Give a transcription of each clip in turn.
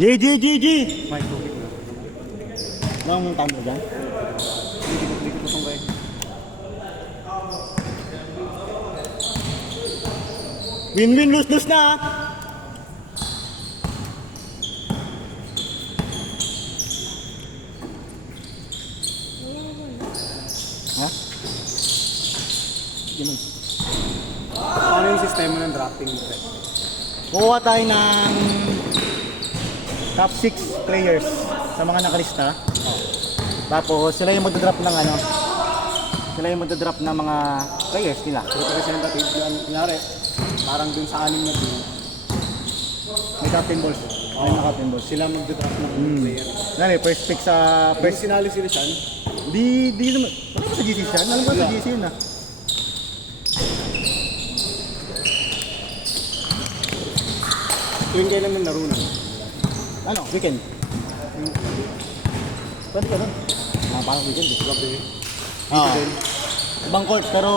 G! May tubig na. Wala mong tamo dyan? Likot mo itong kayo. Win-win, lose-lose na ha! Ha? Ganun. Ano yung sistema ng drafting mo? Kukuha tayo ng top 6 players sa mga nakalista. Tapos sila yung magdadrop ng ano. Sila yung magdadrop ng mga players nila. Representative yan. Kunyari, parang dun sa anim na team. May captain balls. May mga captain balls. Sila magdraft ng player. Nani, first pick sa Pwede first. sinali sila siya. Di naman. Wala ba sa GC siya? Alam ko sa GC yun ah. Tuwing kailan ng laro na? Ano? Weekend? Pwede ka doon. Parang weekend eh. Gabi. Ah. din. Ibang court pero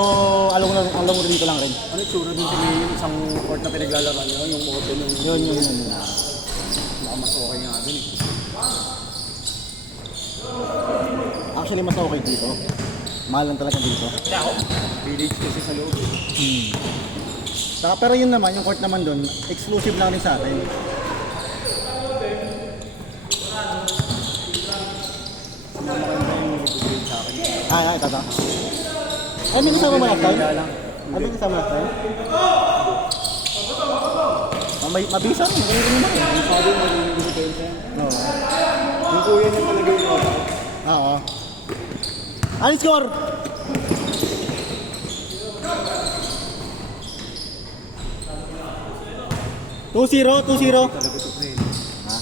along rin ko lang rin. Ano yung tsura dun sa may isang court na pinaglalaroan nyo? Yung open yung... Yun. Baka mas okay nga dun eh. Actually mas okay dito. Mahal lang talaga dito. Village kasi sa loob. Saka, pero yun naman, yung court naman doon, exclusive lang rin sa atin. Maganda yung nag-grade sa akin. Ay, tata. Ay, may kasama mo last time? Ay, may kasama last time? Mabisa mo, magaling rin naman. Yung sabi mo, yung depensa. No. Yung kuya niya talaga yung oras. Oo. Ano score? Two zero. Talaga ito pre. Ha?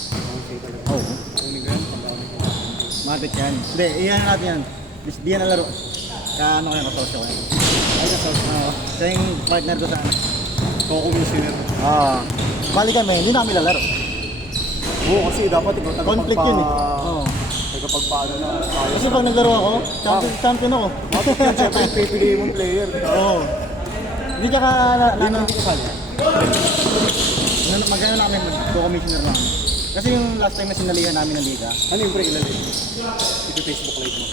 Okay talaga. Oo. Kung nag-grant, ang dami ko. Matik yan. Hindi, iyan natin yan. Di yan ang laro. Ano kayo, kasosyo ko yan. Ay, nasasya. Oo. Siya yung partner ko sa ano. Coco Missioner. Oo. Bali kami, hindi namin lalaro. Oo, kasi dapat ikaw Conflict yun eh. Oo. Tagapagpaano na. Kasi pag naglaro ako, champion ako. Yan, syempre yung pipiliin mong player. Oo. Hindi ka ka Hindi hindi ko sali. magkano na kami mag-commissioner lang. Kasi yung last time na sinalihan namin ng liga, Ano yung pre ilalim? Ito Facebook live mo.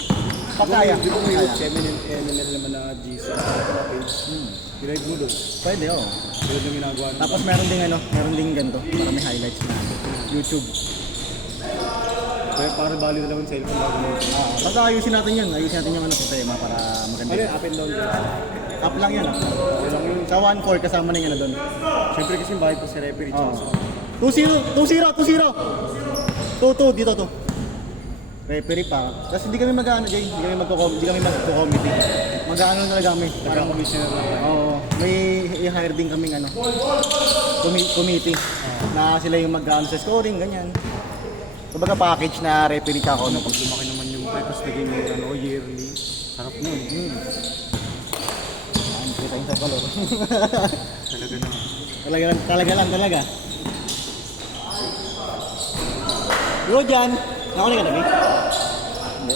Pataya. Di ba may YouTube MNL naman na GC na page? I-live mo doon. Pwede oh. Yun yung ginagawa naman. Tapos meron ding ganito para may highlights na YouTube. Kaya para bali na lang yung cellphone bago mo. Basta ayusin natin yun. Ayusin natin yung ano sistema para maganda. Ano yun? Up and down ka? Up lang yan ah. Okay lang yun. Sa 1-4 kasama na yung ano doon. Siyempre kasi bahit pa si referee. Oo. tsaka sa- 2-0. 2-2 dito to. Referee pa. Kasi hindi kami mag-ano Jay. Hindi kami magko-committee. Mag-ano talaga kami. Parang commissioner lang. Oo. May i-hire din kaming ano. Committee. Na sila yung mag-ano sa scoring, ganyan. Kumbaga package na referee ka ako. Pag lumaki naman yung pre, tapos naging yearly. Sarap nun. Kita yung sa color. Talaga na. Talaga. Yo dyan. Nakunin ka na, Vic? Hindi.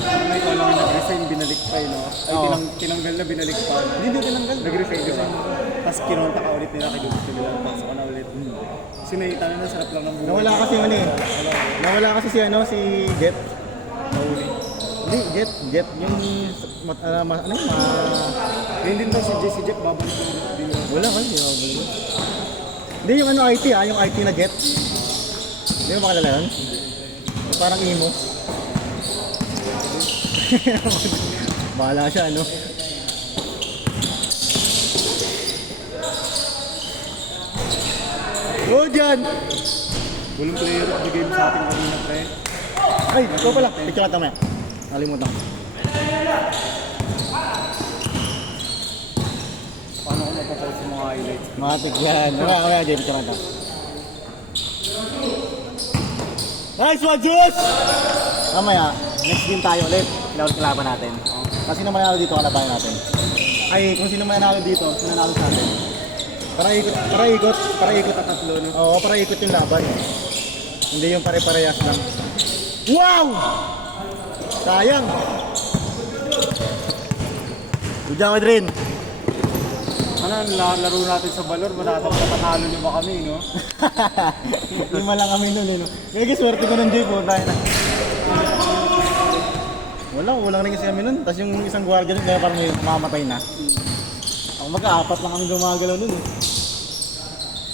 Ano ikaw lang yung nag-resign, binalik pa no? Ay, Oo. tinanggal na, binalik pa. Hindi tinanggal. Nag-resign ka. Tapos kinonta ka ulit nila, kinugusto nila. Pasok ka na ulit. Sinayita na, sarap lang ng buhay. Nawala kasi ano eh. Nawala kasi si Jet. Nahuli. Hindi, Jet. Yung, Ngayon din daw si JC Jeff, babalik ko din. wala kasi. Hindi, yung ano IT yung IT na Jet. Hindi mo makalala yun? Yung parang emo. Bahala siya, ano? Go dyan! Walang player of the game sa ating kanina, pre. Ay, ikaw pala. Picture natin maya. Nalimutan ko. Paano ko mapapost yung mga highlights? Matik yan. Kaya, Jay, picture natin. Nice one, Juice! Mamaya, next game tayo ulit. Kalaban natin. Kasi sino mananalo dito, kalaban natin. Ay, kung sino mananalo dito, sino nanalo sa atin. Para ikot At tatlo, no? Oo, para ikot yung laban. Hindi yung pare-parehas lang. Wow! Sayang! Good job, Adrian. Ano, laro natin sa balor, matatalo niyo ba kami, no? Lima lang kami nun eh. No? Kaya swerte ko ng Joy po tayo na. Walang rin kasi kami nun. Tapos yung isang guardia nun, kaya parang may mamamatay na. Ako mag-aapat lang kami gumagalaw nun eh.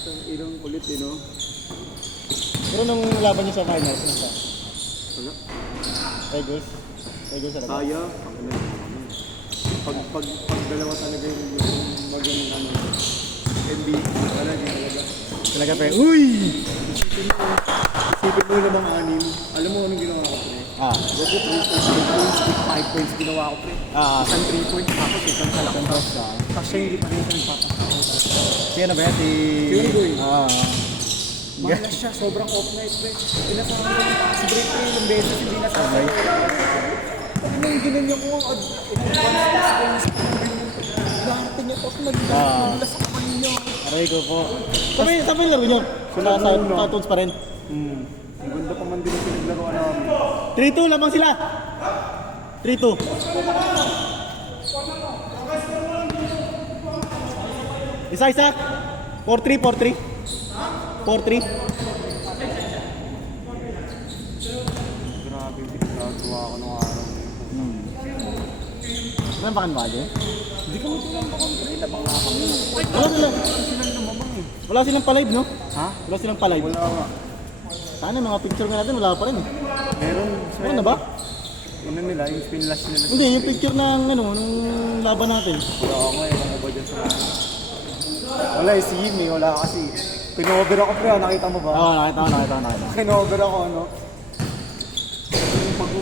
Ang ilong kulit, eh, no? Pero nung laban niyo sa finals, ano sa? Wala. Tigers? Tigers talaga? Kaya, pag dalawa talaga yung maging ano, NBA, wala din talaga. Talaga pa uy! Isipin mo namang anim. Alam mo anong ginawa ko, pre? Wag ko 5 points ginawa ko, pre. Isang 3 points, tapos isang salakot. Tapos siya hindi pa rin siya nagpapasakot. Si ano ba yan? Si Jungkook. Yeah. Malas siya, sobrang off night, pre. Pinasama ko yung pass break, pre. Ilang beses hindi nasasay. Pag nang ginanyan ko ang advance pass points, darating niya tapos naglas sa kamay niya. Aray ko po. Sabi laro nyo? Sa Toons pa rin. Ang ganda pa man din yung pinaglaruan namin. 3-2 lamang sila. 3-2. Isa. 4-3. 4-3. Grabe yung pinagagawa ko nung araw. Saan ba kanbali? Hindi kami tinambakan, pre. Labang nga kami. Wala silang. Silang lumabang eh. Wala silang palive, no? Ha? Wala silang palive. Wala nga. Sana mga picture nga natin, wala pa rin. Meron. Ano na ba? Ano nila, yung spinlash nila. Hindi, yung picture ng ano, nung laban natin. Wala ako nga, ewan ko ba dyan sa mga. Wala eh, si Yim eh. Wala kasi. Pinover ako, pre. Nakita mo ba? Oo, nakita. Pinover ako, ano.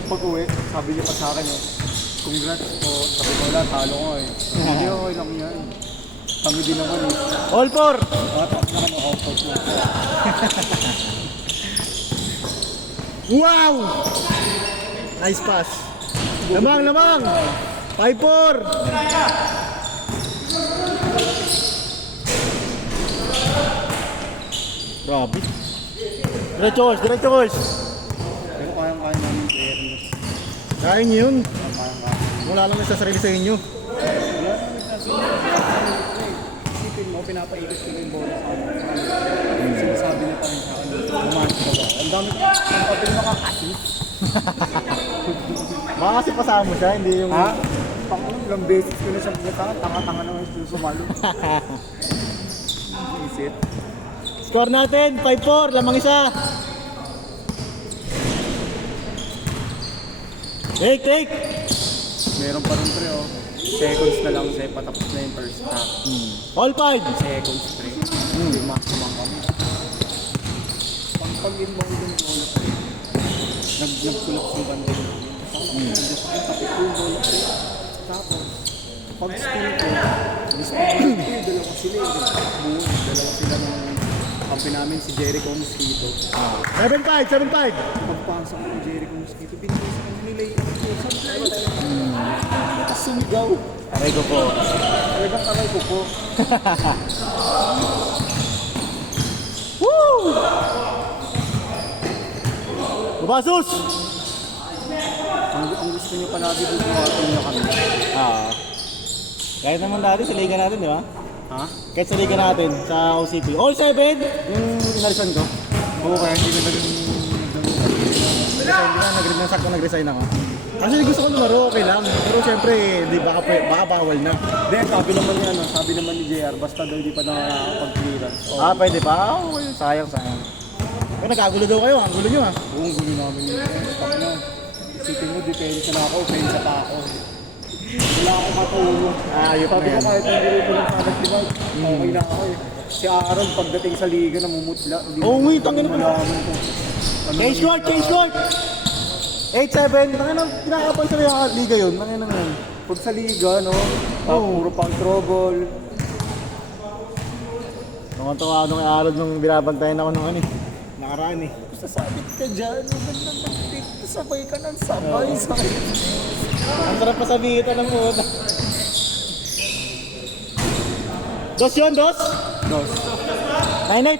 Pag-uwi, sabi niya pa sa akin, congrats po. Sabi ko, wala, talo ko eh. Hindi, okay lang yan. Kami din naman eh. All four! Tapos na kami out na. Wow! Nice pass. Lamang! 5-4! Grabe. Diretso course. Pero kayang-kaya namin yung player nyo. Kaya nyo yun. Kayang-kaya. Wala lang sa sarili sa inyo. Wala naman isipin mo, pinapaikot ko yung bola sa akin. Sinasabi niya pa rin sa akin. Kumain ka ba? Ang dami ko. Ang pati makakasis. Baka kasi pasama mo siya, hindi yung... Ha? Ilang beses ko na siyang pinatangan. Tanga-tanga naman yung sumalo. Isip. Score natin, 5-4, lamang isa. Take. Meron pa rin pre, oh. Seconds na lang siya, patapos na yung first half. All 5. Seconds pre. Hindi maximum kami. Pag-in mo yung bola pre. Nagkulap yung banda yung tapos yung bola pre. Tapos, pag-spin ko, dalawa sila eh. Dalawa sila ng kampi namin, si Jericho Mosquito. 7-5. Pagpasok ng Jericho Mosquito, binigay sa kanya nila yung tapos sumigaw. Aray ko po. Talagang aray ko po. Woo! Babasos! Ang gusto niyo palagi bubuhatin niyo kami. Kahit naman dati sa liga natin, di ba? Ha? Kahit sa liga natin, sa OCP. All 7! Yung inalisan ko. Oo, kaya hindi na naging Nag-resign ako. Kasi gusto ko lumaro, okay lang. Pero syempre, di, baka bawal na. Hindi, sabi naman ni JR, basta daw hindi pa nakakapag-clearance. Pwede pa? Okay, sayang. Pero nagkagulo daw kayo, ang gulo nyo Oo, ang gulo namin yung stop na. Isipin mo, depensa na ako, pensa pa ako. Wala akong matulong. Ayop na Sabi ko yan. kahit hindi ko lang sa nagtibag, okay na ako eh. Si Aaron, pagdating sa liga, namumutla. Wait, tangin naman. Malaman ko. Change court! 8-7, pinakapal sa liga yun. Tangin naman. Pag sa liga, no? Puro pang trouble. Tuwa nung Aaron nung binabantayan ako nung nakaraan eh. Sasabit ka dyan, sabay ka ng sabay. Ang sarap pa sabihin ng muna. Dos yun, dos? Dos. 9-8,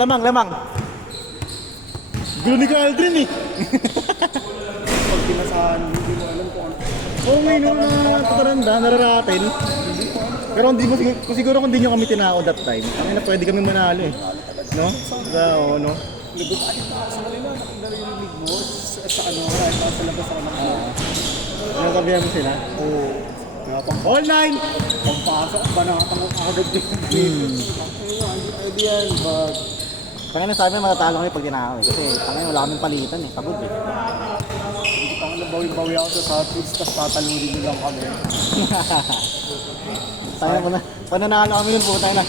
lamang. Gulo ni Kuya Aldrin eh. Pag pinasahan, hindi mo alam kung ano. Oo, ngayon nung nataranda, nararatin. Pero hindi mo siguro kung hindi nyo kami tinao that time, kami na pwede kami manalo eh. No? Oo, no? Lagot alit na sa kanila, naririnig mo sa ano, kahit sa labas ako ng Nasabihan mo sila? Oo. Kaya All nine! pagpasok, banatang ko agad din. Hindi pwede yan, but Kaya nasabi matatalo kami pag tinao eh. Kasi tangin wala kaming palitan eh, pagod eh. hindi ko pang nabawi-bawi ako sa Southwoods, tapos tatalunin nyo lang kami. Tayo mo na, pag nanalo kami nun po tayo na.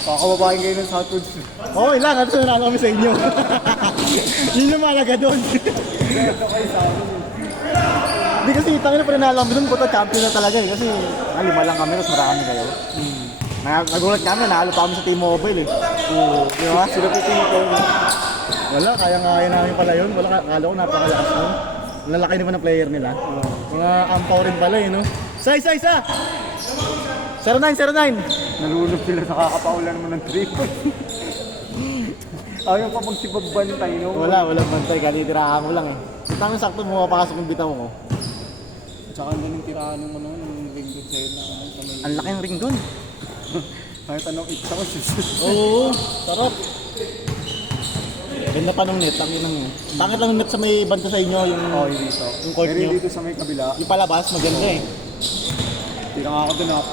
Kakababahin kayo ng Southwoods. Oo, ilang kasi nanalo kami sa inyo. Yun yung malaga doon. Ito kayo sa akin. Hindi kasi tangin na pa nanalo kami doon, puto champion na talaga eh. Kasi lima lang kami, tapos marami kayo. Nagulat kami, nanalo pa kami sa T-Mobile eh. Oo, di ba? Sila pipito. Wala, kaya-kaya namin pala yun. Wala, akala ko napakalakas nun. Ang lalaki naman ng player nila. Mga ampaw rin pala eh, no? Isa! 09! Nalulog sila sa kakapaulan naman ng triple. Ayaw pa magsipagbantay, no? Walang bantay, kanitirahan ko lang eh. So, tangin sakto pumapasok yung bitaw ko. At saka ang galing tirahan ng ano, ng ring doon sa'yo na ano, sa may... Ang laki ng ring dun. Kahit anong itsa ko, sus. Oo, sarap. Ganda pa nung net, tangin lang yun. Pangit lang yung net sa may banta sa inyo, yung, Oo, yung dito. yung court Pero nyo. dito sa may kabila, Yung palabas, maganda eh. tira nga ako doon ako.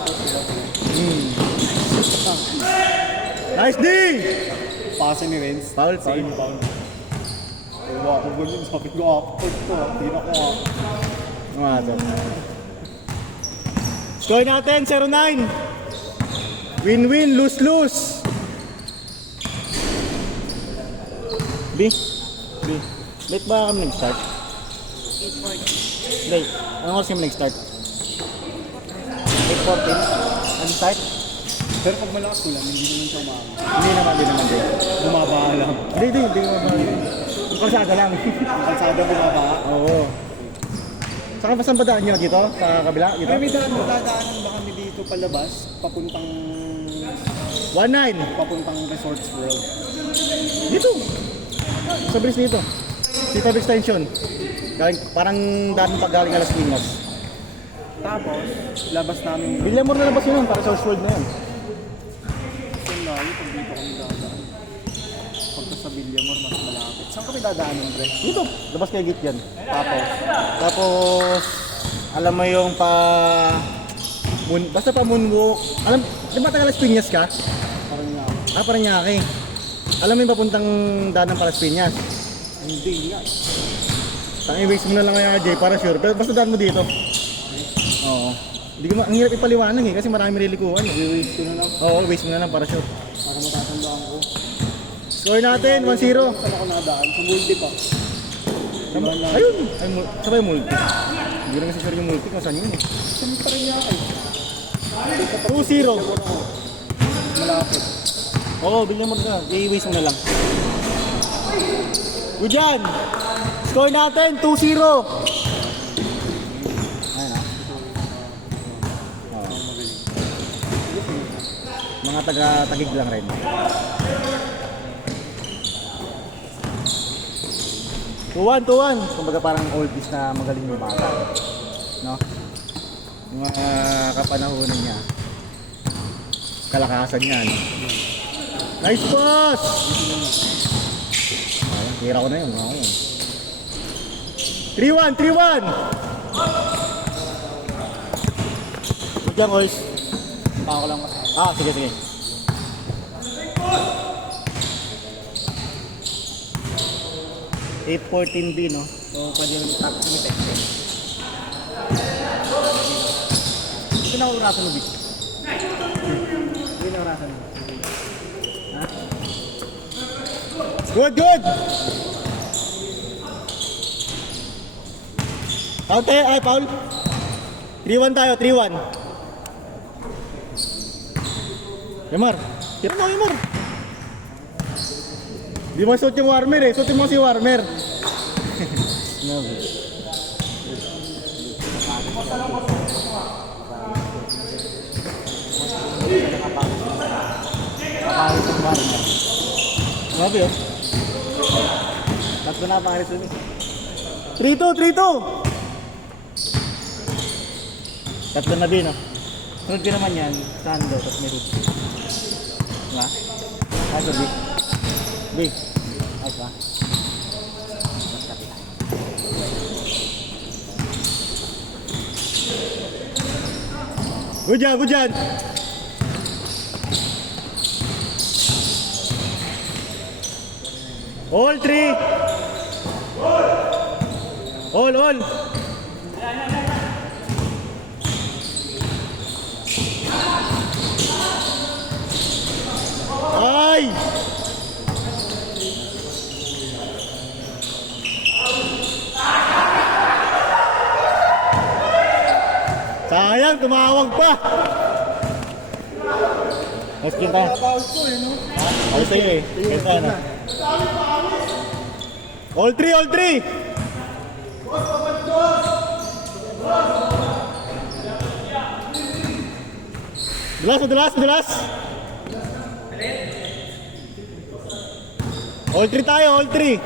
Nice D! Pasa ni Renz. Foul, Foul. save. Ewa ako ganyan, sakit ko ako. Tira ko ako. Score natin, 0-9. Win-win, lose-lose. B? Late ba kami nag-start? 8:40. Late. Anong oras kami nag-start? 8:40. Ano start? Pero pag malakas ulan, hindi naman siya umaga. Hindi naman din. Bumaba lang. Hindi mabali. Yung kalsada lang. Ang kalsada bumaba. Oo. Saka ba saan ba daan nyo dito? Sa kabila? Dito? Pero may dadaanan ba kami dito palabas? Papuntang 1-9. Resorts World. Dito. Sa bridge dito. Sita Extension. Parang daan pag galing Alas Piñas. Tapos, labas namin Villamor na labas yun para sa World na yun. yung layo pag dito kami dadaan. Pagka sa Villamor, mas malapit. Saan kami dadaanan, Pre? Dito. Labas kay Git yan. Tapos, Tapos, alam mo yung basta pa moonwalk. Alam, di ba taga Las Piñas ka? parang nga. Parang Nyake. Alam mo yung papuntang daan ng Las Piñas? Hindi nga. I-waste mo na lang kaya Jay para sure. Pero basta daan mo dito. Oo. Hindi ko ang hirap ipaliwanag eh kasi marami lilikuan. I-waste ko na lang Oo, waste mo na lang para sure. para matatandaan ko. Score natin, 1-0. Saan ako nadaan? Sa multi pa. Ayun! Ay, sabay multi. Hindi ko na kasi sure yung multi kung saan yun eh. Saan pa rin niya kayo? 2-0. Malapit. Oo, bilhin mo na. I-waste mo na lang. Good yan! Score natin, 2-0. Ayun ah. Oo. Mga taga-tagig lang rin. 2-1. Kumbaga parang oldies na magaling yung bata. No? Yung mga kapanahonan niya. Kalakasan niya, no? Nice pass! Ayun, hira ko na yun. Ayun. 3-1! Good yan, boys. Baka ko lang Sige. $814B, no? So, pwede yung top to text. Ito na urasan mo, Big. Hindi na urasan mo. Ha? Good! Okay, ay, Paul. 3-1 tayo, 3-1. Yamar. Tira mo, Yamar. Di mo suot yung warmer eh. Suotin mo si warmer. No. Kapahit yung warmer. Grabe oh. Tatlo na pangalit dun eh. 3-2! Tatlo na bin, no? Sunod ko naman yan, sando, tapos may hood. Diba? Kaso, B. B. Ayos ba? Good job, good job! All three! All! Ay! Sayang, tumawag pa! Mas kita. Bawal ko eh, no? Ay sa'yo eh. Kaya ano? All three! Dulas! All three tayo, all three!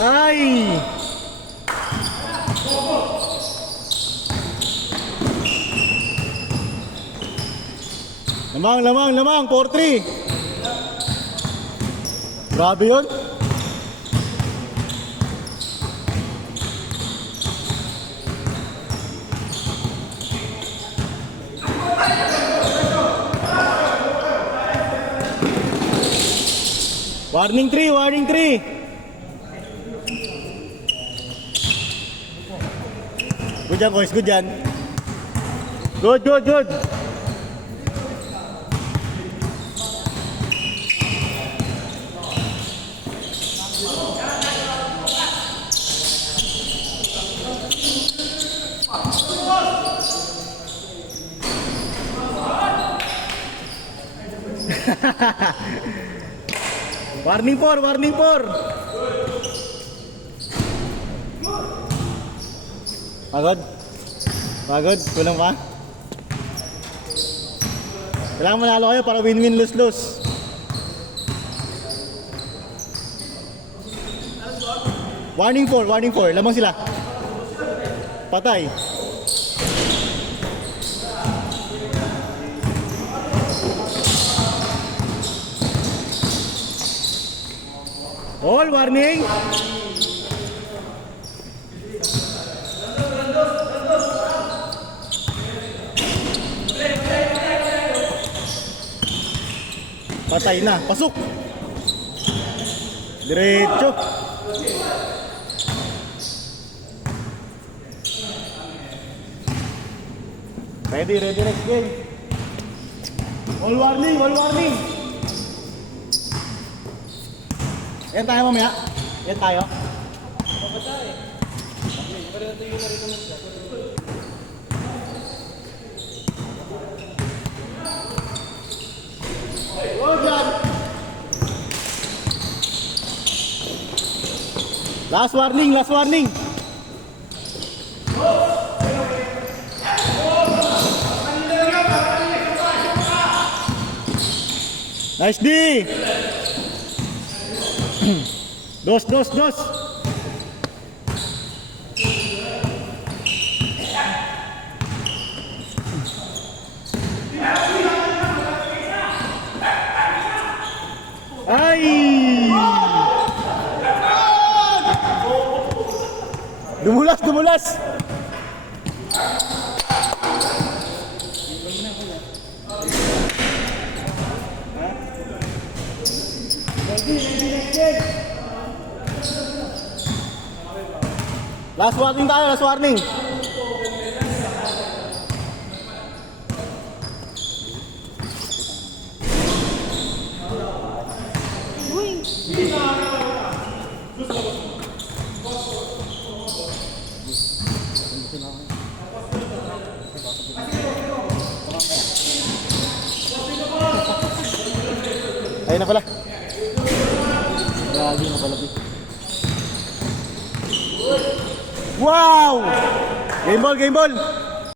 Ay! Lamang, 4-3. Grabe yun. Warning 3. Good yan, boys. Good yan. Good. Warning 4. Pagod? Kulang pa? Kailangan manalo kayo para win-win, lose-lose. Warning 4. Lamang sila. Patay. All warning. Patay na, pasok. Diretso. Ready, next game. All warning. Yan tayo mamaya. Yan tayo. Last warning. Nice D. Dos. Ay! Dumulas! Last warning. Ayun na pala. Wow! Game ball, game ball!